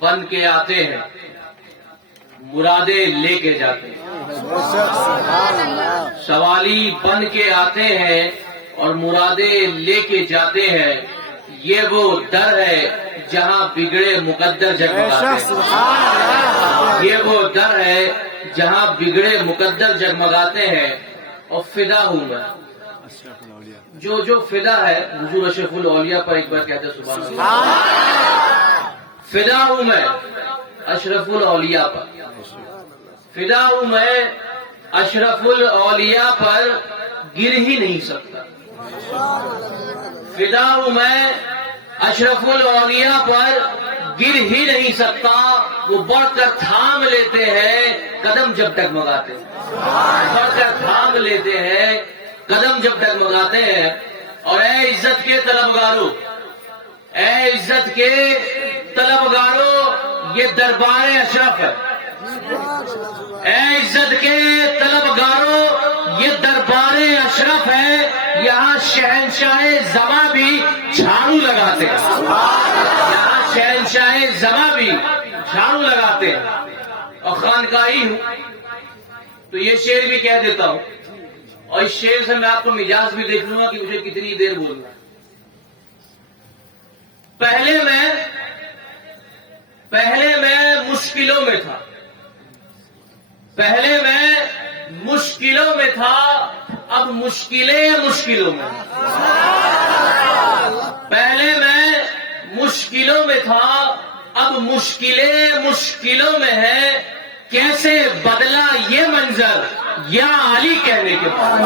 بن کے آتے ہیں، مرادیں لے کے جاتے ہیں۔ سوالی بن کے آتے ہیں اور مرادیں لے کے جاتے ہیں، یہ وہ در ہے جہاں بگڑے مقدر جگمگاتے ہیں۔ یہ وہ در ہے جہاں بگڑے مقدر جگمگاتے ہیں۔ اور فدا ہوں میں، جو فدا ہے حضور اشرف الاولیاء پر ایک بار کہتے ہیں سبحان اللہ۔ فدا ہوں میں اشرف الاولیاء پر، فدا ہوں میں اشرف الاولیاء پر، گر ہی نہیں سکتا۔ فدا ہوں میں اشرف الاولیاء پر، گر ہی نہیں سکتا۔ وہ بڑھ کر تھام لیتے ہیں قدم جب ڈگمگاتے ہیں، بڑھ کر تھام لیتے ہیں قدم جب ڈگمگاتے ہیں۔ اور اے عزت کے طلبگاروں، اے عزت کے طلبگاروں، یہ دربار اشرف ہے۔ اے عزت کے طلبگاروں، یہ دربار اشرف ہے۔ یہاں شہنشاہ زماں بھی جھاڑو لگاتے ہیں، یہاں شہنشاہ زماں بھی جھاڑو لگاتے ہیں۔ اور خانقاہی ہوں تو یہ شعر بھی کہہ دیتا ہوں، اور اس شعر سے میں آپ کو مجاز بھی دیکھ لوں گا کہ مجھے کتنی دیر بولنا ہے۔ پہلے میں مشکلوں میں تھا، پہلے میں مشکلوں میں تھا، اب مشکلوں میں۔ پہلے میں مشکلوں میں تھا، اب مشکلوں میں ہے۔ کیسے بدلا یہ منظر یا علی کہنے کے بعد۔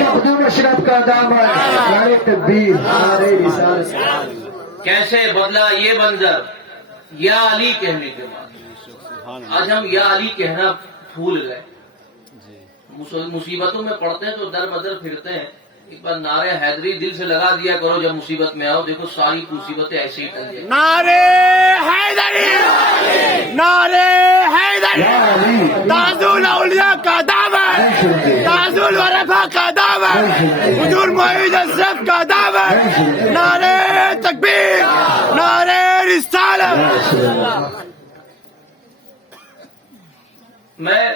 مخدوم اشرف کا دامن، نعرہ تکبیر، نعرہ رسالت۔ کیسے بدلا یہ منظر یا علی کہنے کے بعد۔ آج ہم یا علی کہنا بھول گئے، مصیبتوں میں پڑتے ہیں تو در بدر پھرتے ہیں۔ ایک بار نعرہ حیدری دل سے لگا دیا کرو جب مصیبت میں آؤ، دیکھو ساری مصیبتیں ایسے ہی ٹل جائیں۔ نعرہ حیدری، نعرہ حیدری، تاج الاولیاء کا دامن، تاج الورثہ کا دامن، حضور معید اشرف کا دامن، نعرہ تکبیر، نعرہ رسالت۔ میں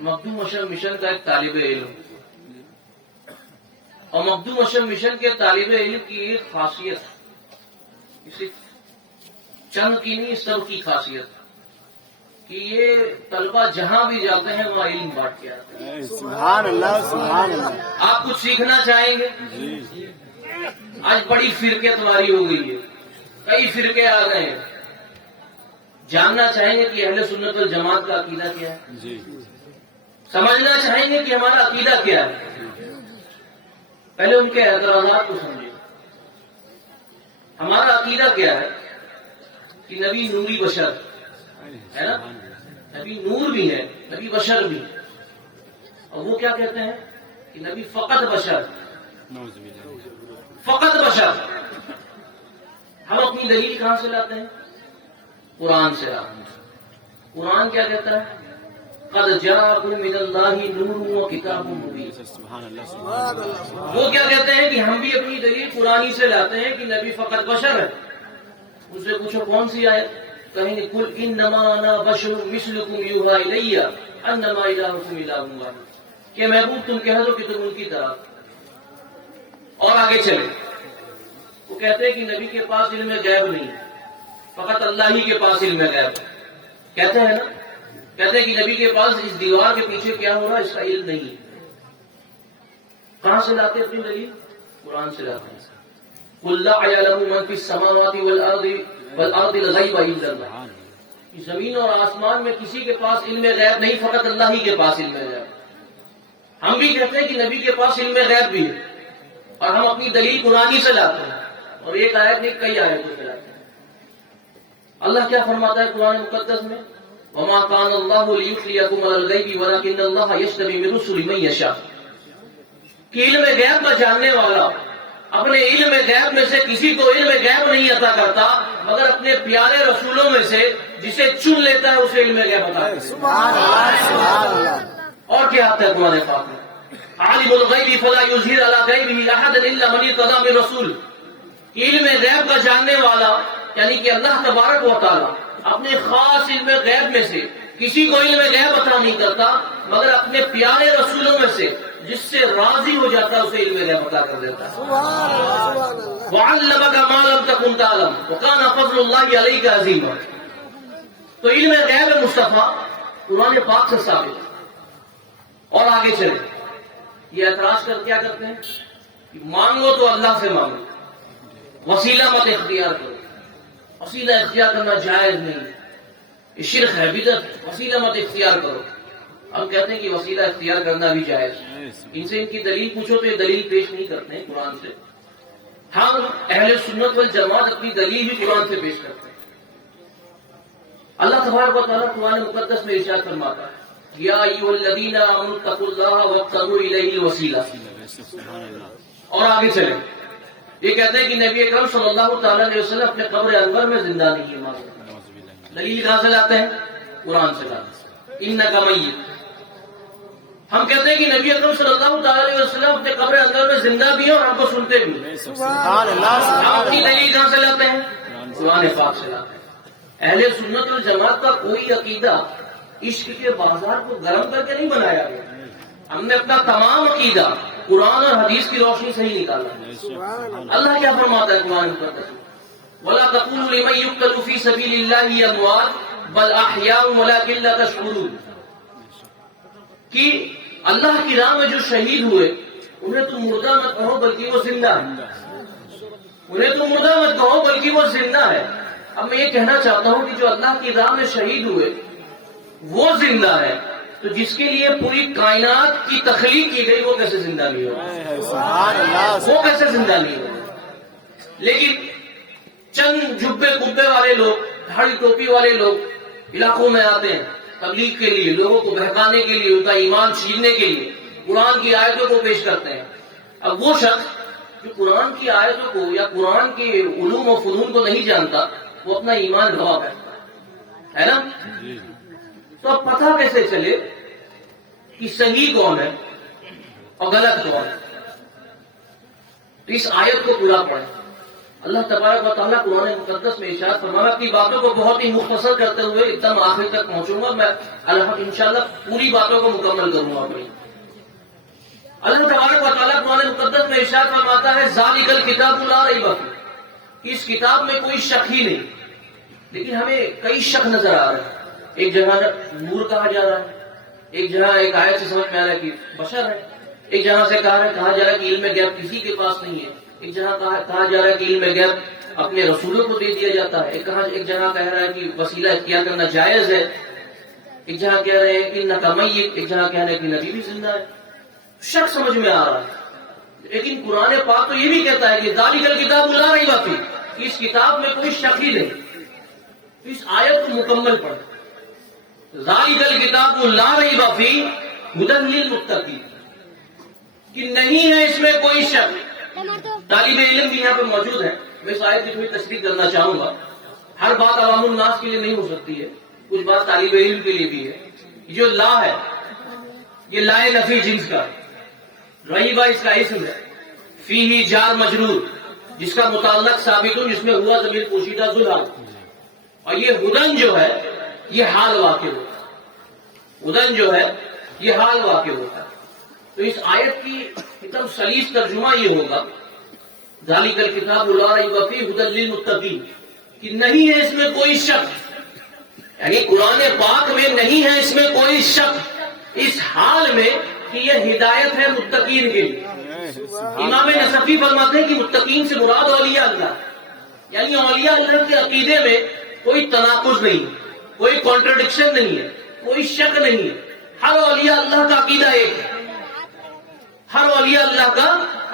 مخدوم اشرف مشن کا ایک طالب علم، اور مخدوم اشرف مشن کے طالب علم کی ایک خاصیت ہے، صرف چند کی نہیں، سب کی خاصیت ہے کہ یہ طلبہ جہاں بھی جاتے ہیں وہاں علم بانٹ کے آتے ہیں۔ سبحان اللہ، سبحان اللہ۔ آپ کچھ سیکھنا چاہیں گے؟ آج بڑی فرقے تمہاری ہو گئی ہے، کئی فرقے آ گئے ہیں۔ جاننا چاہیں گے کہ اہل سنت والجماعت کا عقیدہ کیا ہے، سمجھنا چاہیں گے کہ ہمارا عقیدہ کیا ہے۔ پہلے ان کے اعتراضات کو سمجھیں۔ ہمارا عقیدہ کیا ہے کہ نبی نوری بشر ہے نا، نبی نور بھی ہے، نبی بشر بھی ہے۔ اور وہ کیا کہتے ہیں کہ نبی فقط بشر، فقط بشر۔ ہم اپنی دلیل کہاں سے لاتے ہیں؟ قرآن سے لاتے ہیں۔ قرآن کیا کہتا ہے؟ قد جاءکم من اللہ نور و کتاب مبین۔ وہ کیا کہتے ہیں کہ ہم بھی اپنی دلیل قرآنی سے لاتے ہیں کہ نبی فقط بشر ہے۔ اس سے پوچھو کون سی آیت؟ کہیں گے قل انما انا بشر مثلکم یوحی الی انما الہکم الہ واحد، کہ محبوب تم کہہ دو کہ تم ان کی طرح۔ اور آگے چلے، وہ کہتے ہیں کہ نبی کے پاس علم غیب نہیں ہے، فقط اللہ ہی کے پاس علم غیب ہے۔ کہتے ہیں نا، کہتے ہیں کہ نبی کے پاس اس دیوار کے پیچھے کیا ہو رہا ہے اس کا علم نہیں ہے۔ کہاں سے لاتے اپنی دلیل؟ قرآن سے لاتے ہیں۔ قل لا يعلم من في السماوات والارض الغیب الا اللہ، زمین اور آسمان میں کسی کے پاس علم غیب نہیں، فقط اللہ ہی کے پاس علم غیب۔ ہم بھی کہتے ہیں کہ نبی کے پاس علم غیب بھی ہے، اور ہم اپنی دلیل قرآنی سے لاتے ہیں، اور ایک آیت نہیں کئی آیتوں سے لاتے ہیں۔ اللہ کیا فرماتا ہے قرآن مقدس میں؟ وما كان الله ليطلعكم على الغيب ولكن الله يجتبي من رسله من يشاء، کہ علم غیب کا جاننے والا اپنے علم غیب میں سے کسی کو علم غیب نہیں عطا کرتا، مگر اپنے پیارے رسولوں میں سے جسے چن لیتا ہے اسے علم غیب عطا کرتا ہے۔ اور کیا آتا ہے قرآن پاک میں؟ عالم الغیب فلا یظہر علی غیبہ احدا الا من ارتضی من رسول، علم غیب کا جاننے والا یعنی کہ اللہ تبارک و تعالی اپنے خاص علم غیب میں سے کسی کو علم غیب عطا نہیں کرتا مگر اپنے پیارے رسولوں میں سے جس سے راضی ہو جاتا ہے اسے علم غیب عطا کر دیتا ہے۔ وَعَلَّمَكَ مَا لَمْ تَكُنْ تَعْلَمُ وَكَانَ فَضْلُ اللَّهِ عَلَيْكَ عَظِيمًا۔ تو علم غیب مصطفیٰ قرآن پاک سے ثابت ہے۔ اور آگے چلیں، یہ اعتراض کر کیا کرتے ہیں کہ مانگو تو اللہ سے مانگو، وسیلہ مت اختیار کرو، وسیلہ اختیار کرنا جائز نہیں، یہ شرک ہے، بدعت ہے، وسیلہ مت اختیار کرو۔ ہم کہتے ہیں کہ وسیلہ اختیار کرنا بھی جائز ہے۔ ان سے ان کی دلیل پوچھو تو یہ دلیل پیش نہیں کرتے ہیں قرآن سے۔ ہم اہل سنت والجماعت اپنی دلیل بھی قرآن سے پیش کرتے ہیں۔ اللہ تبارک و تعالیٰ قرآن مقدس میں ارشاد فرماتا ہے یا ایھا الذین آمنوا اتقوا اللہ وابتغوا الیہ الوسیلہ۔ اور آگے چلیں، یہ کہتے ہیں کہ نبی اکرم صلی اللہ تعالیٰ علیہ وسلم اپنے قبر انور میں زندہ نہیں ہے۔ دلیل کہاں سے لاتے ہیں؟ قرآن سے لاتے ہیں۔ انک میت، ہم کہتے ہیں کہ نبی اکرم صلی اللہ تعالیٰ علیہ وسلم اپنے قبر اندر میں زندہ بھی ہیں اور ہم کو سنتے بھی ہیں۔ سبحان اللہ، آپ کی دلیل کہاں سے لاتے ہیں؟ قرآن پاک سے لاتے ہیں۔ اہل سنت والجماعت کا کوئی عقیدہ عشق کے بازار کو گرم کر کے نہیں بنایا گیا، ہم نے اپنا تمام عقیدہ قرآن اور حدیث کی روشنی سے ہی نکالا۔ اللہ کیا فرماتا ہے قرآن مقدس میں؟ وَلَا تَقُولُوا لِمَن يُقْتَلُ فِي سَبِيلِ اللَّهِ أَمْوَاتٌ بَلْ أَحْيَاءٌ وَلَٰكِن لَّا تَشْعُرُونَ، کہ اللہ کی راہ میں جو شہید ہوئے انہیں تم مردہ مت کہو بلکہ وہ زندہ ہے، انہیں تم مردہ مت کہو بلکہ وہ زندہ ہے۔ اب میں یہ کہنا چاہتا ہوں کہ جو اللہ کی راہ میں شہید ہوئے وہ زندہ ہے، تو جس کے لیے پوری کائنات کی تخلیق کی گئی وہ کیسے زندہ نہیں ہوگا؟ سبحان اللہ، وہ کیسے زندہ نہیں ہوگا؟ لیکن چند جبے کبے والے لوگ، دھاڑی ٹوپی والے لوگ علاقوں میں آتے ہیں تبلیغ کے لیے، لوگوں کو بہکانے کے لیے، ان کا ایمان چھیننے کے لیے قرآن کی آیتوں کو پیش کرتے ہیں۔ اب وہ شخص جو قرآن کی آیتوں کو یا قرآن کے علوم و فنون کو نہیں جانتا وہ اپنا ایمان گنوا بیٹھتا ہے نا؟ تو اب پتہ کیسے چلے کہ صحیح کون ہے اور غلط کون ہے؟ تو اس آیت کو پورا پڑھیں۔ اللہ تبارک و تعالیٰ قرآن مقدس میں ارشاد فرمایا، اپنی باتوں کو بہت ہی مختصر کرتے ہوئے ایک دم آخر تک پہنچوں گا، میں انشاءاللہ پوری باتوں کو مکمل کروں گا اپنی۔ اللہ تبارک و تعالیٰ قرآن مقدس میں ارشاد فرماتا ہے ذالک الکتاب لا ریب فیہ، اس کتاب میں کوئی شک ہی نہیں۔ لیکن ہمیں کئی شک نظر آ رہے ہیں، ایک جگہ نور کہا جا رہا ہے، ایک جگہ ایک آیت سے سمجھ میں آ رہا ہے کہ بشر ہے، ایک جگہ سے کہا جا رہا ہے کہ علم غیب کسی کے پاس نہیں ہے، ایک جگہ کہا جا رہا ہے کہ علم غیب اپنے رسولوں کو دے دیا جاتا ہے، ایک جگہ کہہ رہا ہے کہ وسیلہ اختیار کرنا جائز ہے، ایک جگہ کہہ رہے ہیں کہ انک میت، ایک جگہ کہہ رہے ہیں کہ نبی بھی زندہ ہے۔ شک سمجھ میں آ رہا ہے، لیکن قرآن پاک تو یہ بھی کہتا ہے کہ ذالک الکتاب لا ریب فیہ، کہ اس کتاب میں کوئی شک ہی نہیں۔ اس آیت کو مکمل پڑھیں، ذالک الکتاب لا ریب فیہ ھدی للمتقین، کہ نہیں ہے اس میں کوئی شک۔ طالب علم بھی یہاں پہ موجود ہیں، میں اس آیت کی تھوڑی تشریح کرنا چاہوں گا۔ ہر بات عوام الناس کے لیے نہیں ہو سکتی ہے، کچھ بات طالب علم کے لیے بھی ہے۔ جو لا ہے یہ لائے نفی جنس کا، ریبہ اس کا اسم ہے، فیہ جار مجرور جس کا متعلق ثابت ہو، جس میں ہوا ضمیر پوشیدہ ذوالحال، اور یہ ہدن جو ہے یہ حال واقع ہوتا ہے، ہدن جو ہے یہ حال واقع ہوتا ہے۔ تو اس آیت کی ایک دم سلیس ترجمہ یہ ہوگا ذالک الکتاب لا ریب فیہ ھدی للمتقین، کہ نہیں ہے اس میں کوئی شک، یعنی قرآن پاک میں نہیں ہے اس میں کوئی شک، اس حال میں کہ یہ ہدایت ہے متقین کے لیے۔ امام نصفی فرماتے ہیں کہ متقین سے مراد اولیاء اللہ، یعنی اولیاء اللہ کے عقیدے میں کوئی تناقض نہیں، کوئی کانٹرڈکشن نہیں ہے، کوئی شک نہیں ہے، ہر اولیاء اللہ کا عقیدہ ایک ہے، ہر اولیاء اللہ کا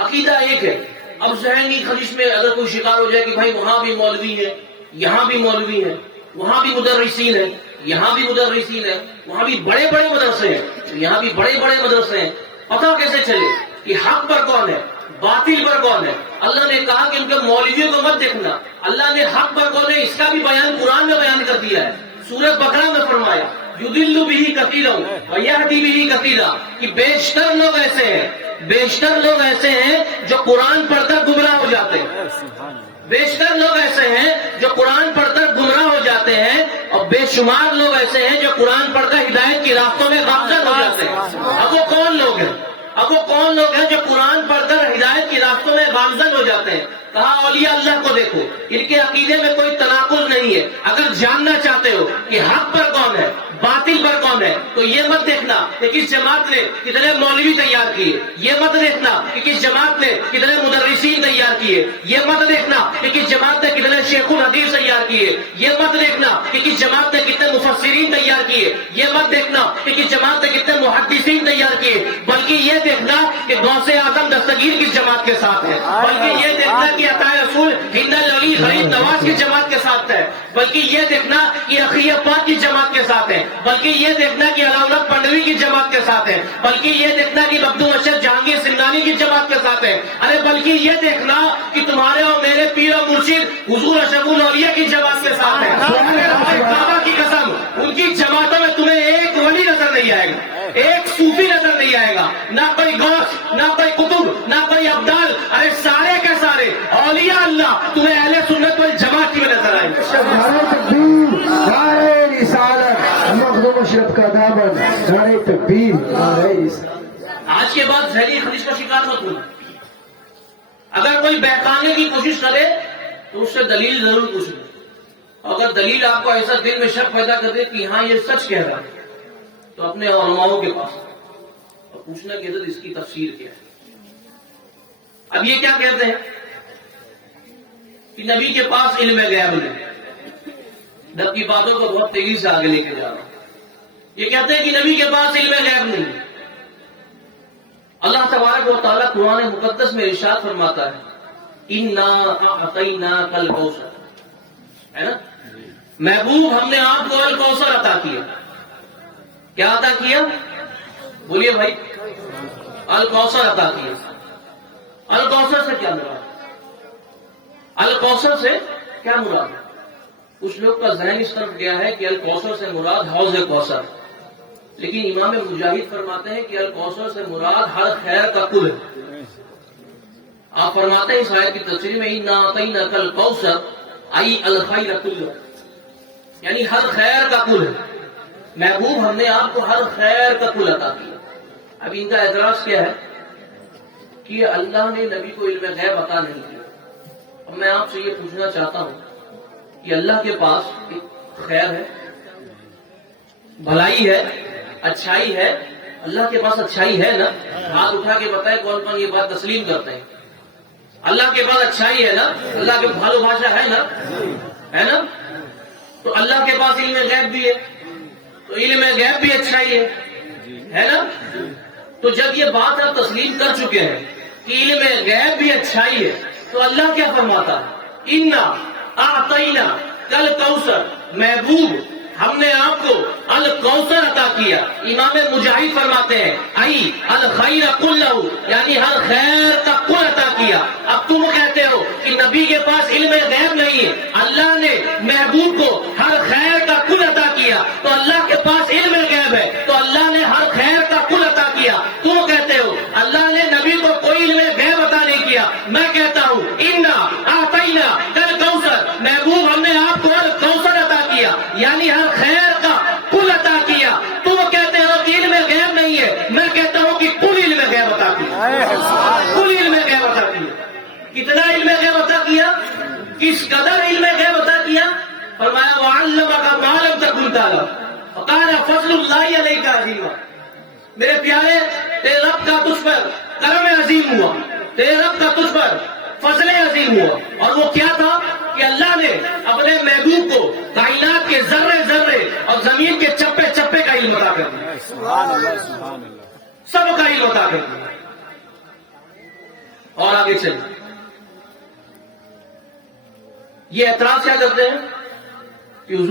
عقیدہ ایک ہے۔ اب ذہنی خلیج میں اگر کوئی شکار ہو جائے کہ بھائی وہاں بھی مولوی ہے، یہاں بھی مولوی ہے، وہاں بھی مدرسین ہیں، یہاں بھی مدرسین ہیں، وہاں بھی بڑے بڑے مدرسے ہیں، یہاں بھی بڑے بڑے مدرسے ہیں، پتہ کیسے چلے کہ حق پر کون ہے باطل پر کون ہے؟ اللہ نے کہا کہ ان کے مولویوں کو مت دیکھنا، اللہ نے حق پر کون ہے اس کا بھی بیان قرآن میں بیان کر دیا ہے۔ سورہ بقرہ میں فرمایا یضل بہ کثیرا ویہدی بہ کثیرا، کہ بیشتر لوگ ایسے ہیں جو قرآن پڑھ کر گمراہ ہو جاتے ہیں، بیشتر لوگ ایسے ہیں جو قرآن پڑھ کر گمراہ ہو جاتے ہیں، اور بے شمار لوگ ایسے ہیں جو قرآن پڑھ کر ہدایت کی راستوں میں گامزن ہو جاتے ہیں۔ اب وہ کون لوگ ہیں جو قرآن پڑھ کر ہدایت کی راستوں میں گامزن ہو جاتے ہیں؟ کہا اولیاء اللہ کو دیکھو، ان کے عقیدے میں کوئی تناقض نہیں ہے۔ اگر جاننا چاہتے ہو کہ حق پر کون ہے باطل پر کون ہے، تو یہ مت دیکھنا کہ کس جماعت نے کتنے مولوی تیار کیے، یہ مت دیکھنا کہ کس جماعت نے کتنے مدرسین تیار کیے، یہ مت دیکھنا کہ کس جماعت نے کتنے شیخ الحدیث تیار کیے، یہ مت دیکھنا کہ کس جماعت نے کتنے مفسرین تیار کیے، یہ مت دیکھنا کہ کس جماعت نے کتنے محدثین تیار کیے، بلکہ یہ دیکھنا کہ غوث اعظم دستگیر کس جماعت کے ساتھ ہے، بلکہ یہ دیکھنا کہ عطا رسول ہند الولی غریب نواز کی جماعت کے ساتھ ہے، بلکہ یہ دیکھنا کہ اخی پاک کی جماعت کے ساتھ ہے، بلکہ یہ دیکھنا کہ علاؤلت پنڈوی کی جماعت کے ساتھ ہے، بلکہ یہ دیکھنا کہ عبدو اشرف جہانگیر سمنانی کی جماعت کے ساتھ ہے، ارے بلکہ یہ دیکھنا کہ تمہارے اور میرے پیر و مرشد حضور اشرف الاولیاء کی جماعت کے ساتھ ہے۔ ارے ہمارے بابا کی قسم، ان کی جماعتوں میں تمہیں ایک ولی نظر نہیں آئے گا، ایک صوفی نظر نہیں آئے گا، نہ کوئی غوث، نہ کوئی قطب، نہ کوئی ابدال، ارے سارے کے سارے اولیاء اللہ تمہیں اہل سنت والجماعت کی میں نظر آئے گا۔ نعرہ تکبیر، نعرہ رسالت، مخدوم اشرف کا دامن، نعرہ تکبیر، نعرہ رسالت۔ آج کے بعد ذہنی خدش کا شکار مت ہونا۔ اگر کوئی بہکانے کی کوشش کرے تو اس سے دلیل ضرور پوچھنا، اگر دلیل آپ کو ایسا دل میں شک پیدا کر دے کہ ہاں یہ سچ کہہ رہا ہے، تو اپنے علماؤں کے پاس اور پوچھنا کہ حضرت اس کی تفسیر کیا ہے۔ اب یہ کیا کہتے ہیں کہ نبی کے پاس علم غیب نہیں، دب کی باتوں کو بہت تیزی سے آگے لے کے جا رہا ہوں۔ یہ کہتے ہیں کہ نبی کے پاس علم غیب نہیں۔ اللہ تبارک و تعالیٰ قرآن مقدس میں ارشاد فرماتا ہے اِنَّا أَعْطَيْنَاكَ الْكَوْثَرَ، ہے نا؟ محبوب ہم نے آپ کو الکوثر عطا کیا۔ کیا عطا کیا؟ بولیے بھائی، الکوثر عطا کیا۔ الکوثر سے کیا مراد؟ الکوثر سے کیا مراد؟ کچھ لوگ کا ذہن اس طرف گیا ہے کہ الکوثر سے مراد حوض کوثر، لیکن امام مجاہد فرماتے ہیں کہ الکوثر سے مراد ہر خیر کا کل ہے۔ آپ فرماتے ہیں اس آیت کی تفسیر میں اِنَّا أَعْطَيْنَاكَ الْكَوْثَرَ أَيْ الْخَيْرَ كُلَّهُ، یعنی ہر خیر کا کل ہے۔ محبوب ہم نے آپ کو ہر خیر کا کل عطا کیا۔ اب ان کا اعتراض کیا ہے کہ اللہ نے نبی کو علم غیب عطا نہیں کیا۔ اب میں آپ سے یہ پوچھنا چاہتا ہوں کہ اللہ کے پاس ایک خیر ہے، بھلائی ہے، اچھائی ہے، اللہ کے پاس اچھائی ہے نا؟ ہاتھ اٹھا کے بتائے کون کون یہ بات تسلیم کرتے ہیں؟ اللہ کے پاس اچھائی ہے نا؟ اللہ کے بھالو بھاشا ہے نا؟ ہے نا؟ تو اللہ کے پاس علم غیب بھی ہے، تو علم غیب بھی اچھائی ہے نا؟ تو جب یہ بات آپ تسلیم کر چکے ہیں کہ علم غیب بھی اچھائی ہے، تو اللہ کیا فرماتا ہے؟ اِنَّا أَعْطَيْنَاكَ الْكَوْثَرَ، محبوب ہم نے آپ کو الکوثر عطا کیا۔ امام مجاہد فرماتے ہیں ای الخیر کلہ، یعنی ہر خیر کا کل عطا کیا۔ اب تم کہتے ہو کہ نبی کے پاس علم غیب نہیں ہے، اللہ نے محبوب کو ہر خیر کا کل عطا کیا، تو اللہ کے پاس علم غیب ہے تو اللہ نے ہر خیر کا کل عطا کیا۔ تم کہتے ہو اللہ نے نبی کو کوئی علم غیب عطا نہیں کیا۔ میں کہتا ہوں اِنَّا أَعْطَيْنَاكَ الْكَوْثَرَ، محبوب ہم نے آپ کو الکوثر عطا کیا، یعنی ہر خیر کا کل عطا کیا۔ تم کہتے ہو کہ علم غیب نہیں ہے، میں کہتا ہوں کہ کل علم غیب عطا کیا، کل علم غیب عطا کیا۔ کتنا علم غیب عطا کیا؟ کس قدر علم غیب عطا کیا؟ فرمایا وَعَلَّمَكَ مَا لَمْ تَكُنْ تَعْلَمُ وَكَانَ فَضْلُ اللَّهِ عَلَيْكَ عَظِيمًا۔ میرے پیارے، تیرے رب کا تجھ پر کرم عظیم ہوا، تیرے رب کا تجھ پر فضل عظیم ہوا، اور وہ کیا تھا کہ اللہ نے اپنے محبوب کو کائنات کے ذرے ذرے اور زمین کے چپے چپے کا علم عطا کر دیا، سب کا علم عطا کر دیا۔ اور آگے چل یہ اعتراض کیا کرتے ہیں کہ حضور